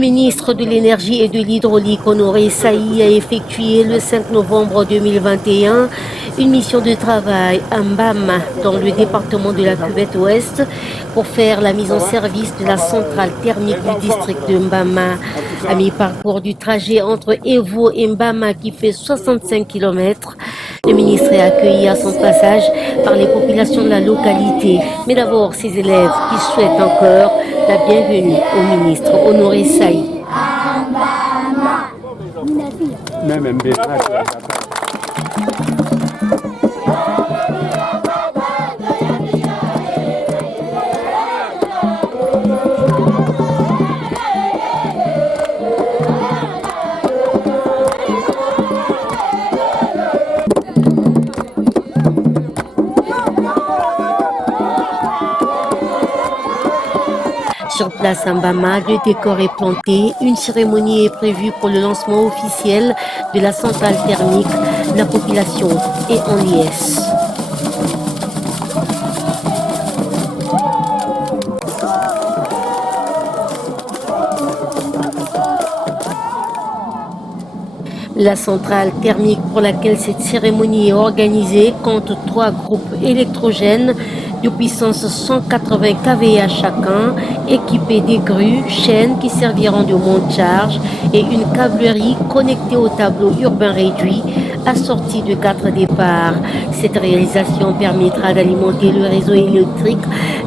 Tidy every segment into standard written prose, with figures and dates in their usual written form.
ministre de l'Énergie et de l'Hydraulique, Honoré Saï, a effectué le 5 novembre 2021 une mission de travail à Mbama, dans le département de la Cuvette Ouest, pour faire la mise en service de la centrale thermique du district de Mbama. À mi-parcours du trajet entre Evo et Mbama, qui fait 65 km, le ministre est accueilli à son passage par les populations de la localité. Mais d'abord, ses élèves qui souhaitent encore la bienvenue au ministre Honoré Saï. Sur place à Mbama, le décor est planté. Une cérémonie est prévue pour le lancement officiel de la centrale thermique. La population est en liesse. La centrale thermique pour laquelle cette cérémonie est organisée compte 3 groupes électrogènes de puissance 180 kVA chacun, équipés des grues, chaînes qui serviront de monte-charge et une câblerie connectée au tableau urbain réduit, assortie de 4 départs. Cette réalisation permettra d'alimenter le réseau électrique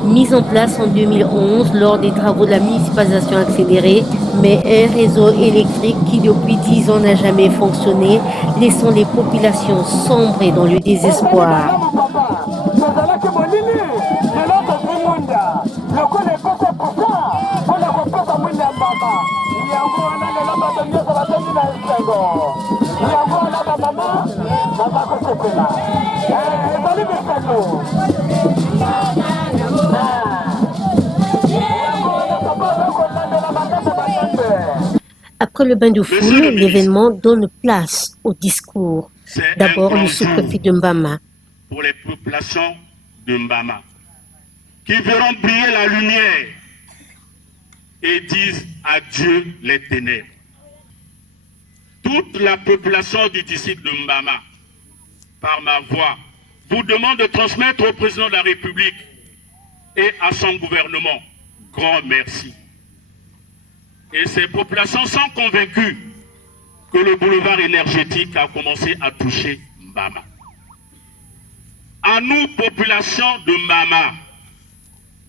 mis en place en 2011 lors des travaux de la municipalisation accélérée, mais un réseau électrique qui depuis 10 ans n'a jamais fonctionné, laissant les populations sombrer dans le désespoir. Après le bain de foule, l'événement donne place au discours. D'abord, le sous-préfet de Mbama. Pour les populations de Mbama, qui verront briller la lumière et disent adieu les ténèbres. Toute la population du district de Mbama, par ma voix, vous demande de transmettre au président de la République et à son gouvernement grand merci. Et ces populations sont convaincues que le boulevard énergétique a commencé à toucher Mbama. À nous, population de Mbama,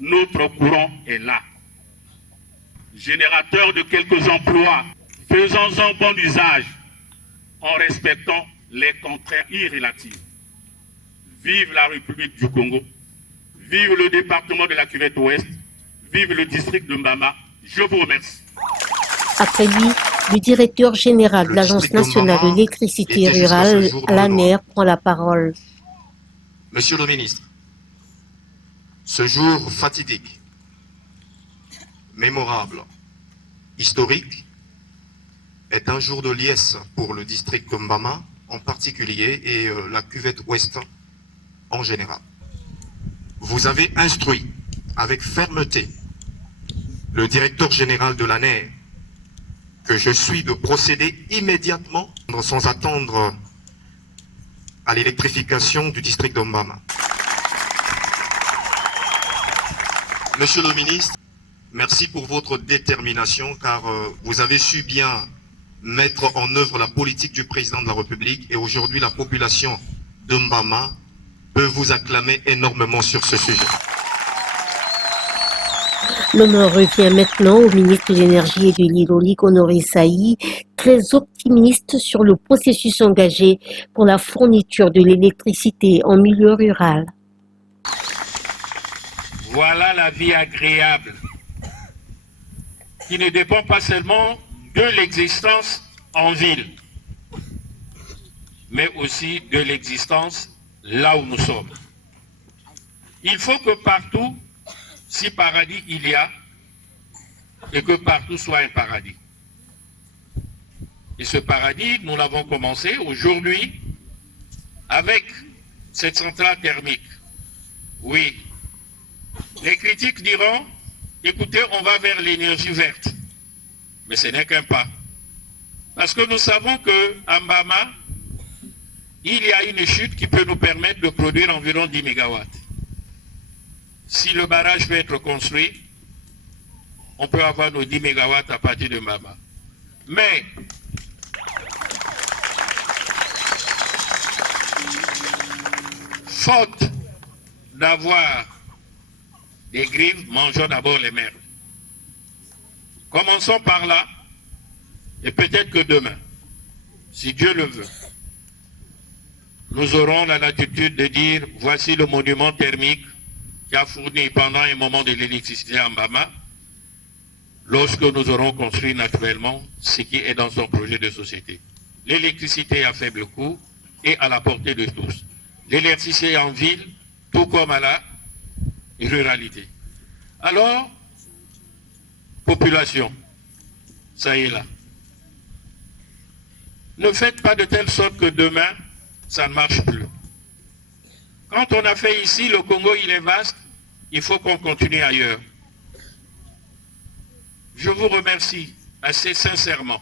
notre courant est là. Générateur de quelques emplois, faisons-en bon usage en respectant les contraintes irrélatives. Vive la République du Congo, vive le département de la Cuvette Ouest, vive le district de Mbama. Je vous remercie. Après lui, le directeur général de l'Agence nationale de l'électricité rurale, l'ANER, prend la parole. Monsieur le ministre, ce jour fatidique, mémorable, historique, est un jour de liesse pour le district de Mbama en particulier et la Cuvette Ouest en général. Vous avez instruit avec fermeté le directeur général de l'ANER que je suis de procéder immédiatement, sans attendre, à l'électrification du district de Mbama. Monsieur le ministre, merci pour votre détermination car vous avez su bien mettre en œuvre la politique du président de la République et aujourd'hui la population de Mbama peut vous acclamer énormément sur ce sujet. L'honneur revient maintenant au ministre de l'Énergie et de l'Hydraulique, Honoré Saï, très optimiste sur le processus engagé pour la fourniture de l'électricité en milieu rural. Voilà la vie agréable qui ne dépend pas seulement de l'existence en ville, mais aussi de l'existence là où nous sommes. Il faut que partout, si paradis il y a, et que partout soit un paradis. Et ce paradis, nous l'avons commencé aujourd'hui avec cette centrale thermique. Oui, les critiques diront, écoutez, on va vers l'énergie verte. Mais ce n'est qu'un pas. Parce que nous savons qu'à Mbama, il y a une chute qui peut nous permettre de produire environ 10 MW. Si le barrage peut être construit, on peut avoir nos 10 MW à partir de Mbama. Mais faute d'avoir des grives, mangeons d'abord les merdes. Commençons par là, et peut-être que demain, si Dieu le veut, nous aurons la latitude de dire, voici le monument thermique qui a fourni pendant un moment de l'électricité à Mbama, lorsque nous aurons construit naturellement ce qui est dans son projet de société. L'électricité à faible coût et à la portée de tous. L'électricité en ville, tout comme à la ruralité. Alors, population, ça y est là. Ne faites pas de telle sorte que demain, ça ne marche plus. Quand on a fait ici, le Congo, il est vaste, il faut qu'on continue ailleurs. Je vous remercie assez sincèrement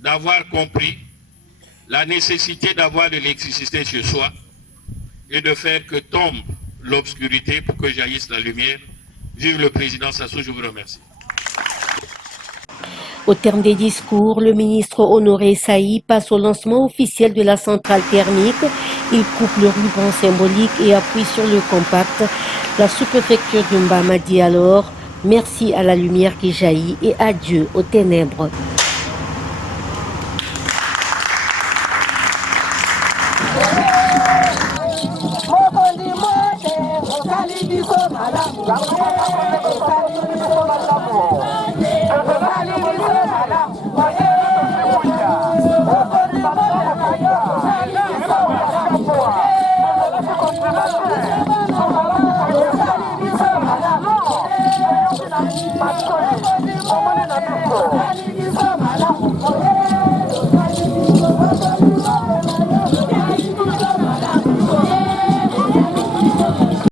d'avoir compris la nécessité d'avoir de l'électricité chez soi et de faire que tombe l'obscurité pour que jaillisse la lumière. Vive le président Sassou, je vous remercie. Au terme des discours, le ministre Honoré Saï passe au lancement officiel de la centrale thermique. Il coupe le ruban symbolique et appuie sur le compact. La sous-préfecture de Mbama dit alors « Merci à la lumière qui jaillit et adieu aux ténèbres ». Thank you.